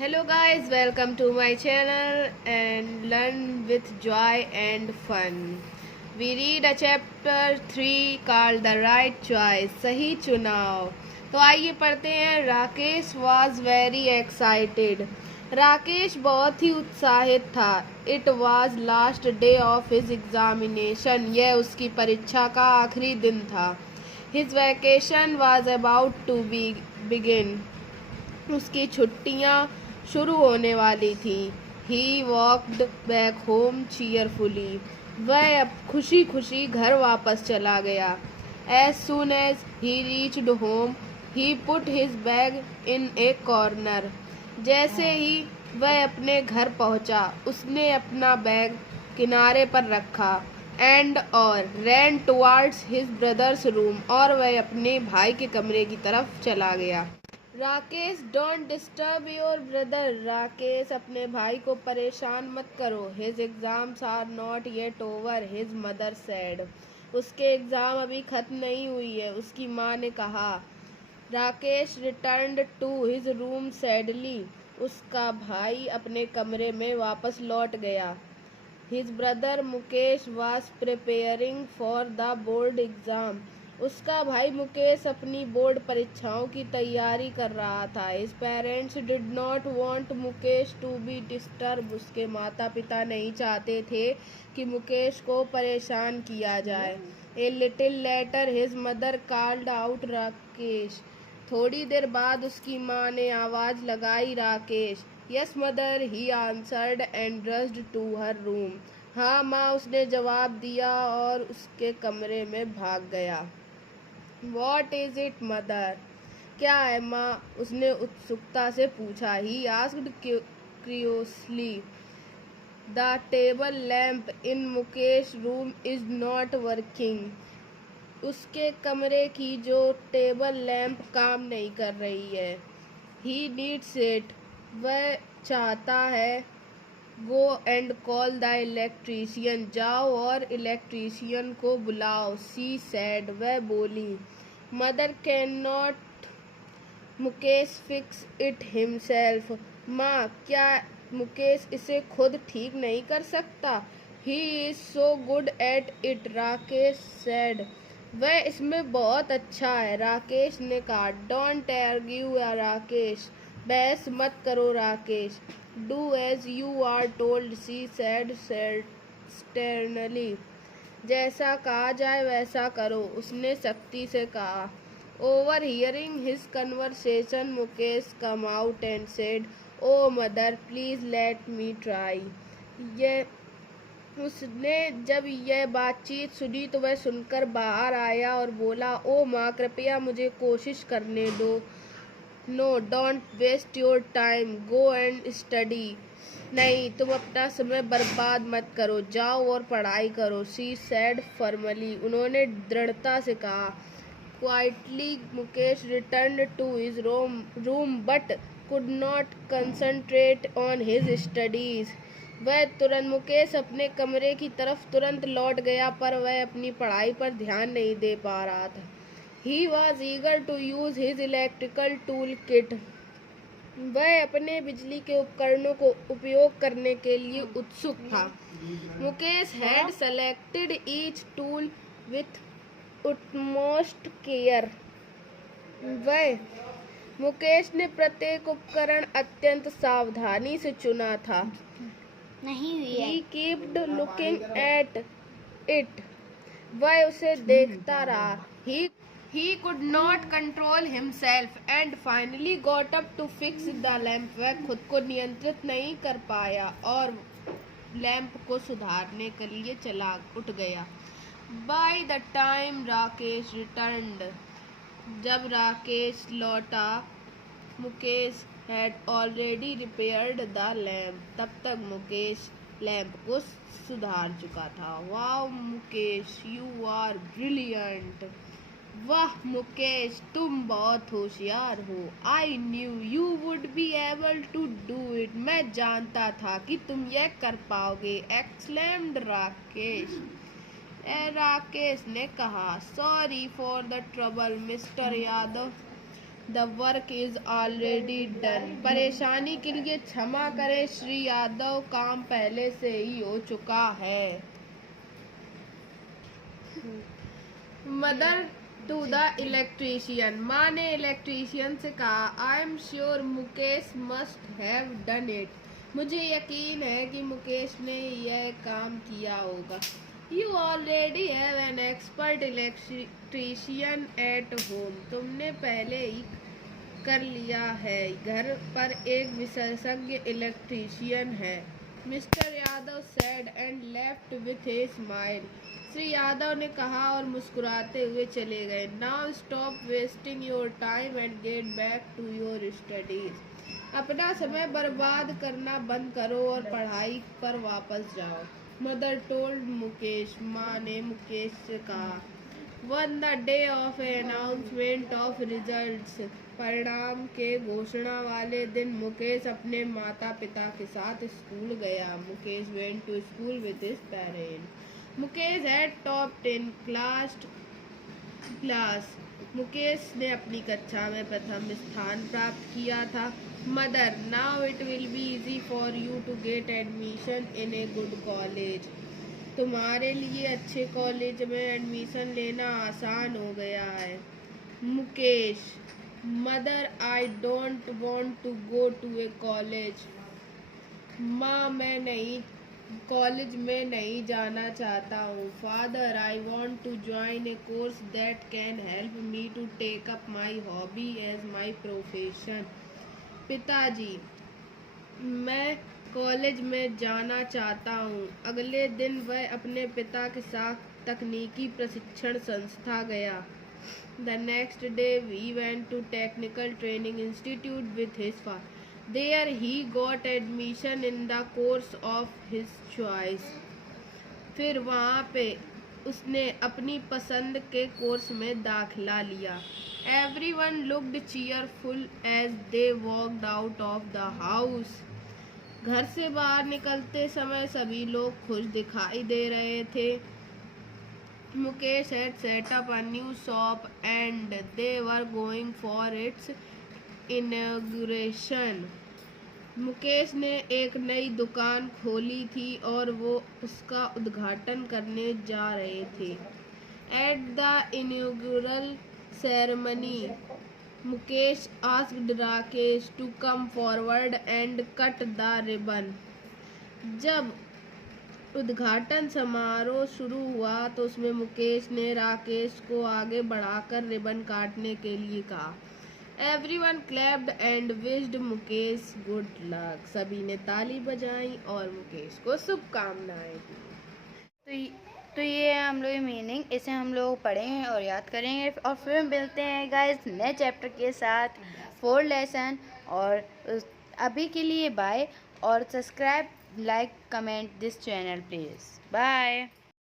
Hello guys, welcome to my channel and learn with joy and fun. We read a chapter 3 called The Right Choice, सही चुनाव। तो आइए पढ़ते हैं। Rakesh was very excited. Rakesh बहुत ही उत्साहित था। It was last day of his examination. यह उसकी परीक्षा का आखिरी दिन था। His vacation was about to begin. उसकी छुट्टियां शुरू होने वाली थी। He walked back home cheerfully. वह अब खुशी खुशी घर वापस चला गया। As soon as he reached home he put his bag in a corner. जैसे ही वह अपने घर पहुंचा उसने अपना बैग किनारे पर रखा। एंड और रैन टुवार्ड्स हिज ब्रदर्स रूम और वह अपने भाई के कमरे की तरफ चला गया। Rakesh don't disturb your brother. Rakesh अपने भाई को परेशान मत करो। His exams are not yet over his mother said. उसके एग्ज़ाम अभी ख़त्म नहीं हुई है, उसकी माँ ने कहा। Rakesh returned to his room sadly. उसका भाई अपने कमरे में वापस लौट गया। His brother Mukesh was preparing for the board exam. उसका भाई मुकेश अपनी बोर्ड परीक्षाओं की तैयारी कर रहा था। His parents did not want Mukesh to be disturb. उसके माता पिता नहीं चाहते थे कि मुकेश को परेशान किया जाए। A little later his mother called out Rakesh. थोड़ी देर बाद उसकी माँ ने आवाज़ लगाई Rakesh. Yes mother, he answered and rushed to her room. हाँ माँ, उसने जवाब दिया और उसके कमरे में भाग गया। What is it mother? क्या है माँ? उसने उत्सुकता से पूछा। He asked curiously. The table lamp in Mukesh room is not working. उसके कमरे की जो टेबल लैम्प काम नहीं कर रही है। He needs it. वह चाहता है। Go and call the electrician. जाओ और इलेक्ट्रीशियन को बुलाओ। She said. वह बोली। Mother can not Mukesh fix it himself. माँ, क्या मुकेश इसे खुद ठीक नहीं कर सकता? He is so good at it, Rakesh said. वह इसमें बहुत अच्छा है, राकेश ने कहा। Don't argue Rakesh. बहस मत करो Rakesh. Do as you are told, she sad sternly. जैसा कहा जाए वैसा करो, उसने सख्ती से कहा। Overhearing his conversation Mukesh come out and said, oh mother please let me try. उसने जब यह बातचीत सुनी तो वह सुनकर बाहर आया और बोला, ओ माँ, कृपया मुझे कोशिश करने दो। No, don't waste your time, go and study. नहीं, तुम अपना समय बर्बाद मत करो, जाओ और पढ़ाई करो। She said formally. उन्होंने दृढ़ता से कहा। Quietly Mukesh return to his room but could not concentrate on his studies. Mukesh अपने कमरे की तरफ तुरंत लौट गया, पर वह अपनी पढ़ाई पर ध्यान नहीं दे पा रहा था। He was eager to use his electrical tool kit. वह अपने बिजली के उपकरणों को उपयोग करने के लिए उत्सुक था। Mukesh had selected each tool with utmost care. Mukesh ने प्रत्येक उपकरण अत्यंत सावधानी से चुना था। नहीं हुई है। He kept looking at it. वह उसे देखता रहा। He could not control himself and finally got up to fix the lamp. वह खुद को नियंत्रित नहीं कर पाया और लैंप को सुधारने के लिए उठ गया। By the time Rakesh returned, जब राकेश लौटा, Mukesh had already repaired the lamp. तब तक मुकेश लैंप को सुधार चुका था। वाह मुकेश, you are brilliant. वाह मुकेश, तुम बहुत होशियार हो। I knew you would be able to do it. मैं जानता था कि तुम यह कर पाओगे। exclaimed राकेश। राकेश ने कहा। Sorry for the trouble mister Yadav. The work is already done. परेशानी के लिए क्षमा करें श्री यादव, काम पहले से ही हो चुका है। Mother to the electrician. माँ ने इलेक्ट्रीशियन से कहा, I am sure Mukesh must have done it. मुझे यकीन है कि मुकेश ने यह काम किया होगा। You already have an expert electrician at home. तुमने पहले ही कर लिया है, घर पर एक विशेषज्ञ इलेक्ट्रीशियन है। Mister Yadav said and left with a smile. Shri Yadav ने कहा और मुस्कुराते हुए चले गए। Now stop wasting your time and get back to your studies. अपना समय बर्बाद करना बंद करो और पढ़ाई पर वापस जाओ। Mother told Mukesh. माँ ने मुकेश से कहा, one the day of announcement of results. परिणाम के घोषणा वाले दिन मुकेश अपने माता पिता के साथ स्कूल गया। Mukesh went to school with his parents. Mukesh had topped in class. Mukesh ने अपनी कक्षा में प्रथम स्थान प्राप्त किया था। Mother, now it will be easy for you to get admission in a good college. तुम्हारे लिए अच्छे कॉलेज में एडमिशन लेना आसान हो गया है। Mukesh, mother, I don't want to go to a college. माँ, मैं कॉलेज में नहीं जाना चाहता हूँ। Father, I want to join a course that can help me to take up my hobby as my profession. पिताजी, मैं कॉलेज में जाना चाहता हूँ। अगले दिन वह अपने पिता के साथ तकनीकी प्रशिक्षण संस्था गया। The next day he went to technical training institute with his father. There he got admission in the course of his choice. फिर वहाँ पे उसने अपनी पसंद के कोर्स में दाखिला लिया। Everyone looked cheerful as they walked out of the house. घर से बाहर निकलते समय सभी लोग खुश दिखाई दे रहे थे। Mukesh had set up a new shop and they were going for its inauguration. Mukesh ने एक नई दुकान खोली थी और वो उसका उद्घाटन करने जा रहे थे। At the inaugural ceremony, Mukesh asked Rakesh to come forward and cut the ribbon. जब उद्घाटन समारोह शुरू हुआ तो उसमें मुकेश ने राकेश को आगे बढ़ाकर रिबन काटने के लिए कहा। Everyone clapped and wished Mukesh good luck. सभी ने ताली बजाई और मुकेश को शुभकामनाएं दी। तो ये है हम लोग मीनिंग, इसे हम लोग पढ़ेंगे और याद करेंगे और फिर मिलते हैं गाइस नए चैप्टर के साथ 4 लेसन। और अभी के लिए बाय और subscribe, like, comment this channel please. Bye.